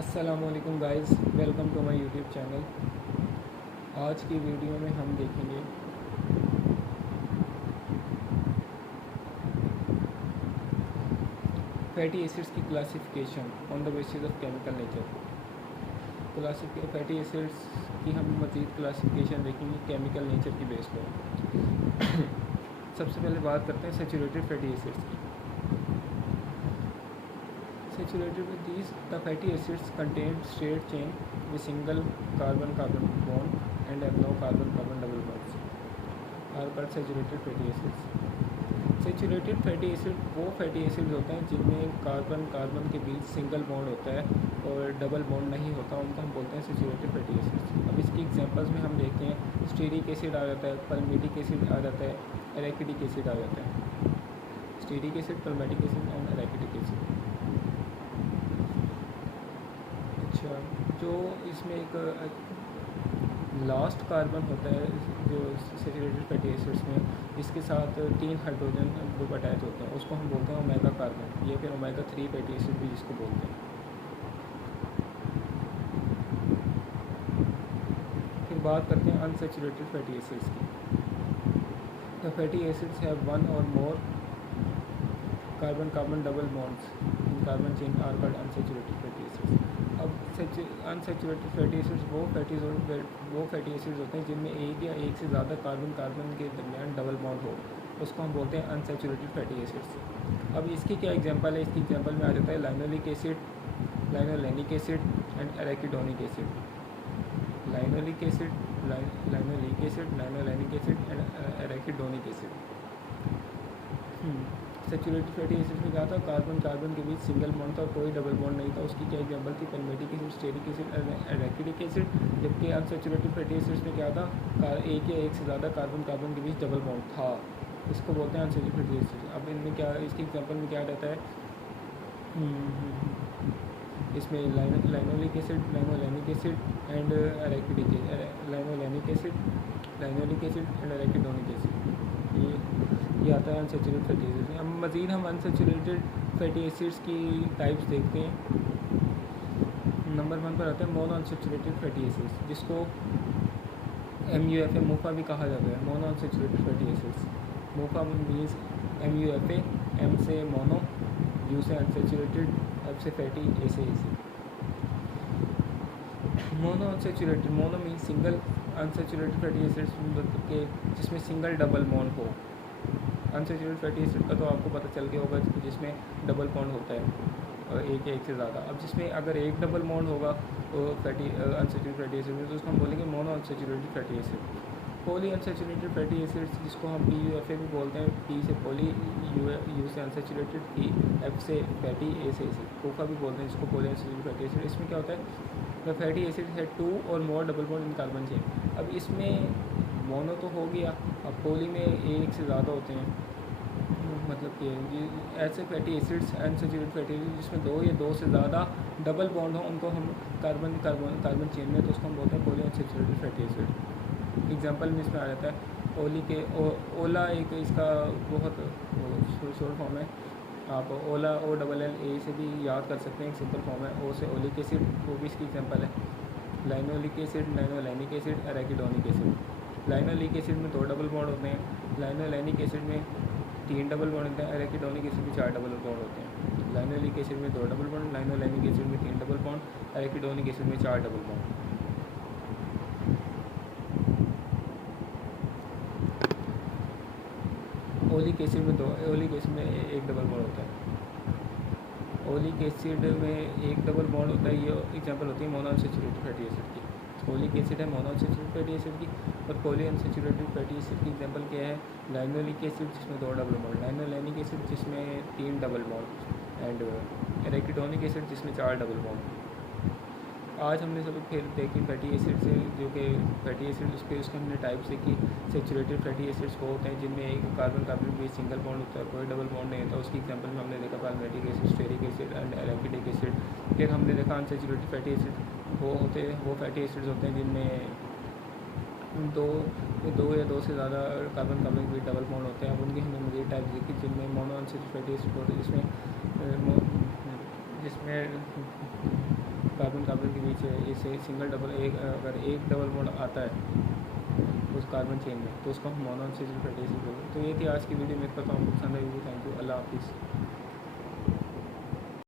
अस्सलामुअलैकुम guys, welcome to my YouTube channel. आज की वीडियो में हम देखेंगे फैटी एसिड्स की classification on the basis of chemical nature. Fatty acids की हम मज़ीद क्लासिफिकेशन देखेंगे केमिकल नेचर की बेस पर। सबसे पहले बात करते हैं सैचुरेटेड फैटी एसिड्स की। Saturated with these, the fatty acids contain straight chain with single carbon-carbon bond and have no carbon-carbon double bonds are called saturated fatty acids. Saturated fatty acid वो fatty acids होते हैं जिनमें carbon carbon के बीच single bond होता है और double bond नहीं होता, उनको हम बोलते हैं saturated fatty acids. अब इसकी एग्जांपल्स में हम देखते हैं स्टीरिक एसिड आ जाता है, पल्मेटिक एसिड आ जाता है, एराकिडिक एसिड आ जाता है। Stearic acid, palmitic acid and arachidic acid. अच्छा, जो इसमें एक लास्ट कार्बन होता है जो सैचुरेटेड फैटी एसिड्स में, इसके साथ 3 हाइड्रोजन ग्रुप अटैच होते हैं, उसको हम बोलते हैं ओमेगा कार्बन, या फिर ओमेगा 3 फैटी एसिड भी जिसको बोलते हैं। फिर बात करते हैं अनसैचुरेटेड फैटी एसिड्स की। The fatty acids have one or more carbon carbon double bonds in carbon chain are called unsaturated fatty acids. अब अनसैचुरेटेड फैटी एसिड्स वो फैटी एसिड्स होते हैं जिनमें एक या एक से ज़्यादा कार्बन कार्बन के दरमियान डबल बॉन्ड हो, उसको हम बोलते हैं अनसैचुरेटेड फैटी एसिड्स। अब इसकी क्या एग्जांपल है? इसकी एग्जांपल में आ जाता है linoleic acid, linolenic acid and arachidonic acid. Linoleic acid, linoleic acid, linolenic acid and arachidonic acid. Saturated fatty acid में क्या था? कार्बन कार्बन के बीच सिंगल बॉन्ड था और कोई डबल बॉन्ड नहीं था। उसकी क्या एग्जांपल थी? पल्मेटिक एसिड, स्टेरिक एसिड, एराकिडिक एसिड। जबकि अनसैचुरेटेड फैटी एसिड्स में क्या था? एक या एक से ज़्यादा कार्बन कार्बन के बीच डबल बॉन्ड था, इसको बोलते हैं अनसैचुरेटेड फैटी एसिड। अब इनमें क्या, इसकी एग्जांपल में क्या रहता है? इसमें linoleic acid, linolenic acid and arachidic, linolenic acid, linoleic acid and arachidonic acid, ये आता है अनसैचुरेटेड फैटी एसिड्स में। अब मज़ीद हम अनसैचुरेटेड फैटी एसिड्स की टाइप्स देखते हैं। नंबर 1 पर आता है मोनो अनसैचुरेटेड फैटी एसिड्स, जिसको MUFA मोफा भी कहा जाता है। Mono unsaturated fatty acids, MOFA means MUFA, M से मोनो, U से अनसैचुरेटेड, F से फैटी, A से acid. Mono unsaturated, mono means single, unsaturated fatty acids के जिसमें सिंगल डबल बॉन्ड हो। अनसैचुरेटेड फैटी एसिड का तो आपको पता चल गया होगा जिसमें डबल बॉन्ड होता है, एक या एक से ज़्यादा। अब जिसमें अगर एक डबल बॉन्ड होगा तो अनसैचुरेटेड फैटी एसिड में, तो उसको हम बोलेंगे mono unsaturated fatty acid. Poly unsaturated fatty acids, जिसको हम PUFA भी बोलते हैं, P से पॉली, U से अनसैचुरेटेड, F से फैटी, A से एसिड, कोफा भी बोलते हैं जिसको पॉली अनसैचुरेटेड फैटी एसिड। इसमें क्या होता है? द फैटी एसिड है 2 or more double bond in carbon chain. अब इसमें मोनो तो हो गया, अब पॉली में एक से ज़्यादा होते हैं, मतलब कि ऐसे fatty acids, unsaturated fatty acid जिसमें 2 या 2 से ज़्यादा डबल बॉन्ड हो, उनको हम कार्बन चेन में, तो उसको हम बोलते हैं poly unsaturated fatty acid. Example में इसमें आ जाता है ओला, एक इसका बहुत शॉर्ट फॉर्म है। आप ओला, OLLA से भी याद कर सकते हैं, एक सिंपल फॉर्म है। O से ओलिक एसिड, वो भी इसकी एग्जांपल है। Linoleic acid, linolenic acid, arachidonic acid. Linoleic acid में 2 डबल बॉन्ड होते हैं, लाइनोलेनिक एसिड में 3 डबल बॉन्ड होते हैं, एराकिडोनिक एसिड में 4 डबल बॉन्ड होते हैं। लाइनोलिक एसिड में 2 डबल बॉन्ड, लाइनोलेनिक एसिड में 3 डबल बॉन्ड, एराकिडोनिक एसिड में 4 डबल बॉन्ड। ओलिक एसिड में 2, ओलिक एसिड में 1 डबल बॉन्ड होता है। ओलिक एसिड में 1 डबल बॉन्ड होता है, ये एग्जांपल होती है मोनो अनसैचुरेटेड फैटी एसिड की। ओलिक एसिड है मोनो अनसैचुरेटेड फैटी एसिड की। और पॉली अनसैचुरेटेड फैटी एसिड की एग्जांपल क्या है? लाइनोलिक एसिड जिसमें 2 डबल बॉन्ड, लाइनोलेनिक एसिड जिसमें 3 double bond and arachidonic acid जिसमें 4 डबल बॉन्ड। आज हमने सब फिर देखी फैटी एसिड से, जो कि फैटी एसिड उसके हमने टाइप से कि सैचुरेटेड फैटी एसिड्स वो होते हैं जिनमें एक कार्बन कार्बन बीच सिंगल बॉन्ड होता है, कोई डबल बॉन्ड नहीं होता। उसकी एग्जांपल में हमने देखा palmitic acid, stearic acid and arachidic acid. फिर हमने देखा अनसैचुरेटेड फैटी एसिड वो फैटी एसिड्स होते हैं जिनमें दो या 2 से ज़्यादा कार्बन कार्बन के बीच डबल बॉन्ड होते हैं। अब उनकी हमने मज़ीद टाइप देखी जिनमें मोनो अनसैचुरेटेड फैटी एसिड होते हैं, जिसमें जिसमें कार्बन कार्बन के बीच इसे सिंगल डबल अगर एक डबल बॉन्ड आता है उस कार्बन चेन में तो उसको हम मोनो अनस्टेबल फैटी एसिड बोलते हैं। तो ये थी आज की वीडियो। मेरे को तो आपको पसंद आई होगी। Thank you. अल्लाह हाफिज़।